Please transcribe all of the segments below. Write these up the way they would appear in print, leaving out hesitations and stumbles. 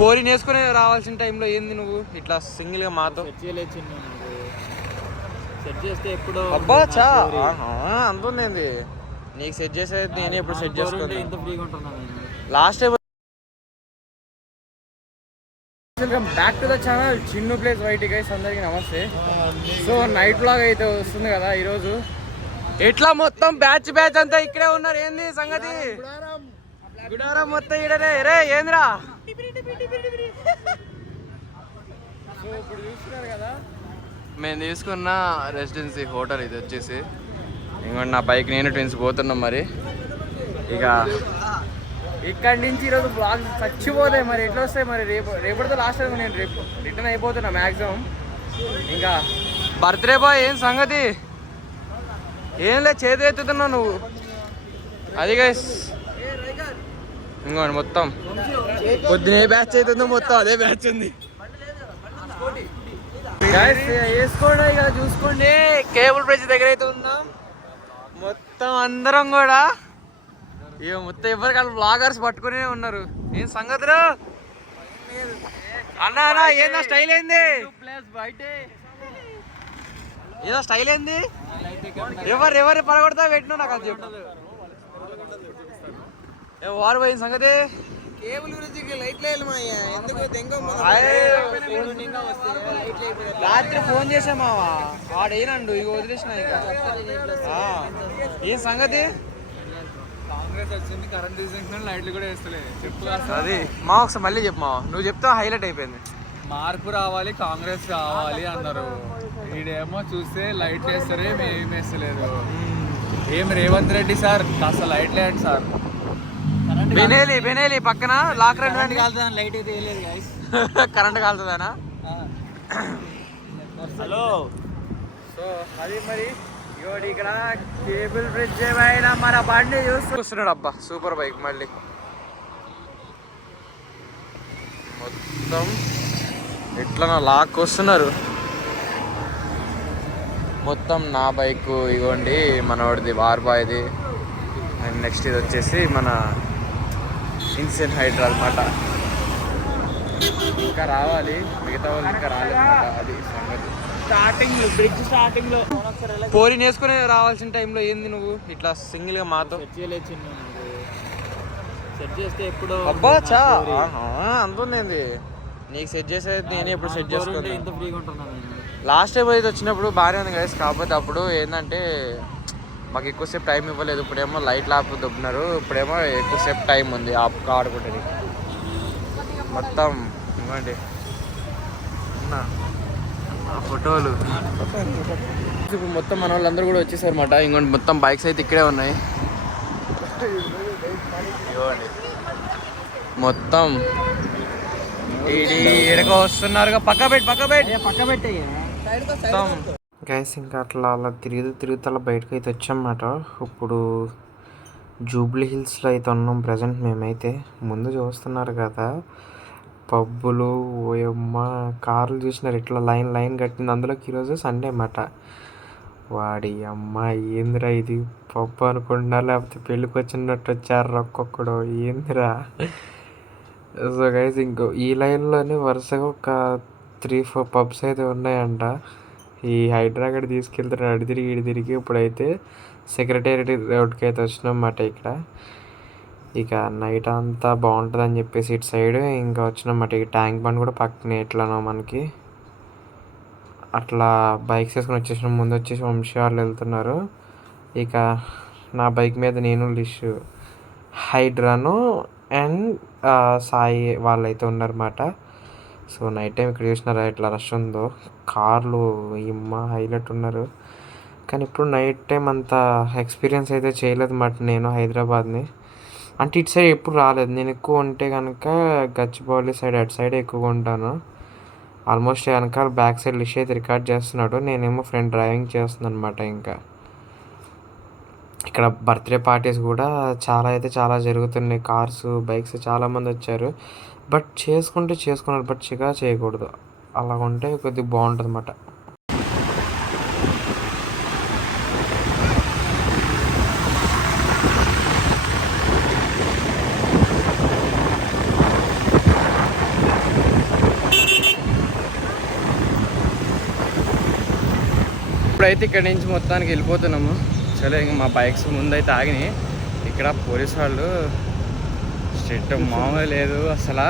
పోరి నేర్చుకుని రావాల్సిన టైంలో ఏంది నువ్వు ఇట్లా సింగిల్ గా మాతో సెట్ చేస్తే ఎప్పుడు అబ్బా చా అంతుంది. నీకు సెట్ చేసేది నేనే ఎప్పుడు సెట్ చేసుకుంటే ఇంత ఫ్రీగా ఉంటున్నాను. Last time welcome back to the channel Chinnu plays YT guys. అందరికి నమస్తే. సో నైట్ బ్లాగ్ అయితే వస్తుంది కదా ఈరోజు. ఎట్లా మొత్తం బ్యాచ్ అంతా ఇక్కడే ఉన్నారు. ఏంది సంగతి? గుడారం మొత్తం ఇడనే రే ఏంద్రా. సో ఇప్పుడు చూస్తున్నారు కదా మేము తీసుకున్న రెసిడెన్సీ హోటల్ ఇది వచ్చేసి. ఇంకోటి నా బైక్ నేను ట్విన్స్ పోతున్నాం. మరి ఇక ఇక్కడి నుంచి ఈరోజు బ్లాగ్స్ చచ్చిపోతాయి. మరి ఎట్లా వస్తాయి మరి? రేపటితో లాస్ట్ టైం నేను రేపు రిటర్న్ అయిపోతున్నా మ్యాక్సిమం. ఇంకా బర్త్డే బాయ్ ఏం సంగతి? ఏం లేదు చేతి ఎత్తుతున్నావు నువ్వు. అది గైస్ ఇంకోండి మొత్తం పొద్దునే బ్యాచ్ అవుతుందో మొత్తం అదే బ్యాచ్ ఉంది. వేసుకోండి ఇక చూసుకోండి. కేబుల్ బ్రిడ్జ్ దగ్గర అయితే ఉన్నాం మొత్తం అందరం కూడా. ఇక మొత్తం ఎవరికాళ్ళు బ్లాగర్స్ పట్టుకునే ఉన్నారు. ఏం సంగతులు అన్నా? ఏందా స్టైల్ ఏంది? ఏదో స్టైల్ ఏంది? ఎవరు పడగొడతా పెట్టినా నాకు అది చెప్పు. వారు పోయిన సంగతి రాత్రి ఫోన్ చేసామావా వాడేనండు ఇక వదిలేసిన. ఇక ఏం సంగతి? కాంగ్రెస్ వచ్చింది, కరెంట్ తీసేసిన లైట్లు కూడా వేస్తలేదు. చెప్పు అది మా ఒకసారి మళ్ళీ చెప్పు మావా. నువ్వు చెప్తా హైలైట్ అయిపోయింది. మార్పు రావాలి, కాంగ్రెస్ రావాలి అన్నారు. ఈడేమో చూస్తే లైట్లు వేస్తారు, ఏం వేస్తలేదు. ఏం రేవంత్ రెడ్డి సార్ కాస్త లైట్లు వేయండి సార్. బెనేలి పక్కన లాక్ లైట్ అయితే వేయలేదు గైస్. కరెంట్ కాలుతుందానా? హలో. సో అది మరి ఇక్కడ కేబుల్ బ్రిడ్జ్ ఏమైనా మన బండి చూస్తున్నాడు. అబ్బా సూపర్ బైక్. మళ్ళీ మొత్తం ఎట్లా లాక్ వస్తున్నారు. మొత్తం నా బైక్ ఇగోండి, మనోడిది వార్బాయ్ది. అండ్ నెక్స్ట్ ఇది వచ్చేసి మన ఇన్సెన్ హైడ్రా అనమాట. ఇంకా రావాలి, మిగతా వాళ్ళు ఇంకా రాలేదన్నమాట. అది సంగతి. బ్రిడ్జ్ స్టార్టింగ్ లో పోరి నేర్చుకుని రావాల్సిన టైంలో ఏంది నువ్వు ఇట్లా సింగిల్ గా మాతో? సెట్ చేస్తే ఎప్పుడు అబ్బా చా అంతుంది. నీకు సెట్ చేసేది నేనే ఎప్పుడు సెట్ చేసుకుంటే ఇంత ఫ్రీగా ఉంటున్నాను. లాస్ట్ టైం అయితే వచ్చినప్పుడు బాగానే ఉంది గైస్. కాకపోతే అప్పుడు ఏంటంటే మాకు ఎక్కువసేపు టైం ఇవ్వలేదు. ఇప్పుడేమో లైట్ లాప్ దొబ్బినారు. ఇప్పుడేమో ఎక్కువసేపు టైం ఉంది ఆడుకుంటుంది మొత్తం. ఇవ్వండి ఫోటోలు. ఇప్పుడు మొత్తం మన వాళ్ళందరూ కూడా వచ్చేసారు అన్నమాట. ఇంకోటి మొత్తం బైక్స్ అయితే ఇక్కడే ఉన్నాయి. ఇవ్వండి మొత్తం ఎడకో వస్తున్నారు. పక్క పెట్టి గైస్ ఇంకా అట్లా అలా తిరుగుతూ అలా బయటకు అయితే వచ్చామన్నమాట. ఇప్పుడు జూబ్లీ హిల్స్లో అయితే ఉన్నాం ప్రజెంట్ మేమైతే. ముందు చూస్తున్నారు కదా పబ్బులు, ఓయమ్మ కార్లు చూసినారు ఇట్లా లైన్ కట్టింది. అందులోకి ఈరోజు సండే అన్నమాట. వాడి అమ్మ ఏందిరా ఇది పబ్బు అనుకుంటున్నా లేకపోతే పెళ్ళికి వచ్చినట్టు వచ్చారు ఒక్కొక్కడు ఏందిరా. సో గైస్ ఇంకో ఈ లైన్లోనే వరుసగా ఒక 3-4 పబ్స్ అయితే ఉన్నాయంట. ఈ హైదరాబాద్ తీసుకెళ్తారు అడి తిరిగి ఇప్పుడైతే సెక్రటేరియట్ రోడ్కి అయితే వచ్చినాం అన్నమాట. ఇక్కడ ఇక నైట్ అంతా బాగుంటుంది అని చెప్పేసి ఇటు సైడ్ ఇంకా వచ్చినామన్నమాట. ఇక ట్యాంక్ బండ్ కూడా పక్కనే ఎట్లానో మనకి. అట్లా బైక్స్ వేసుకొని వచ్చేసినాం. ముందు వచ్చేసి వంశీ వాళ్ళు వెళ్తున్నారు. ఇక నా బైక్ మీద నేను లిష్, హైడ్రాను అండ్ సాయి వాళ్ళు అయితే ఉన్నారన్నమాట. సో నైట్ టైం ఇక్కడ చూసినారా ఎట్లా రష్ ఉందో. కార్లు ఇమ్మ హైలైట్ ఉన్నారు. కానీ ఇప్పుడు నైట్ టైం అంత ఎక్స్పీరియన్స్ అయితే చేయలేదు అన్నమాట నేను హైదరాబాద్ని. అంటే ఇటు సైడ్ ఎప్పుడు రాలేదు నేను. ఎక్కువ ఉంటే కనుక గచ్చిబౌలి సైడ్ అటు సైడ్ ఎక్కువగా ఉంటాను. ఆల్మోస్ట్ వెనకాల బ్యాక్ సైడ్ లిష్ అయితే రికార్డ్ చేస్తున్నాడు, నేనేమో ఫ్రంట్ డ్రైవింగ్ చేస్తున్నాను అనమాట. ఇంకా ఇక్కడ బర్త్డే పార్టీస్ కూడా చాలా జరుగుతున్నాయి. కార్స్, బైక్స్ చాలామంది వచ్చారు. బట్ చేసుకున్నారు. బట్ చిగా చేయకూడదు. అలా ఉంటే కొద్దిగా బాగుంటుంది అన్నమాట. ఇప్పుడైతే ఇక్కడ నుంచి మొత్తానికి వెళ్ళిపోతున్నాము. సరే ఇంక మా బైక్స్ ముందైతే ఆగినాయి. ఇక్కడ పోలీస్ వాళ్ళు స్ట్రిక్ట్ మామూలు లేదు, అసలు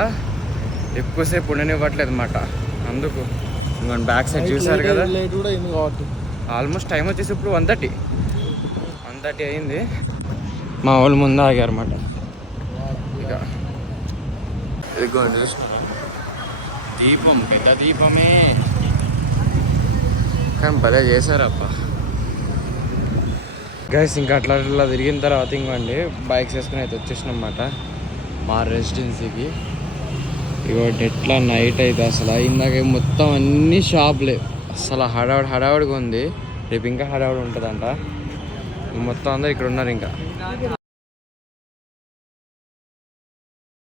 ఎక్కువసేపు ఉండనివ్వట్లేదు అన్నమాట. అందుకు ఇంకొంచెం బ్యాక్ సైడ్ చూసారు కదా, ఆల్మోస్ట్ టైం వచ్చేసి ఇప్పుడు 1:30 అయింది. మా వాళ్ళు ముందు ఆగారు అన్నమాట. ఇక ఇదిగో చూసుకున్నాను, దీపం పెద్ద దీపమే, కానీ భలే చేశారప్ప గైస్. ఇంకా అట్లా తిరిగిన తర్వాత ఇంకోండి బైక్స్ వేసుకుని అయితే వచ్చేసినాం అన్నమాట మా రెసిడెన్సీకి. ఇవాటి ఎట్లా నైట్ అయితే అసలు ఇందాక మొత్తం అన్ని షాపులే, అసలు హడావుడిగా ఉంది. రేపు ఇంకా హడావుడి ఉంటుందంట. మొత్తం అందరూ ఇక్కడ ఉన్నారు. ఇంకా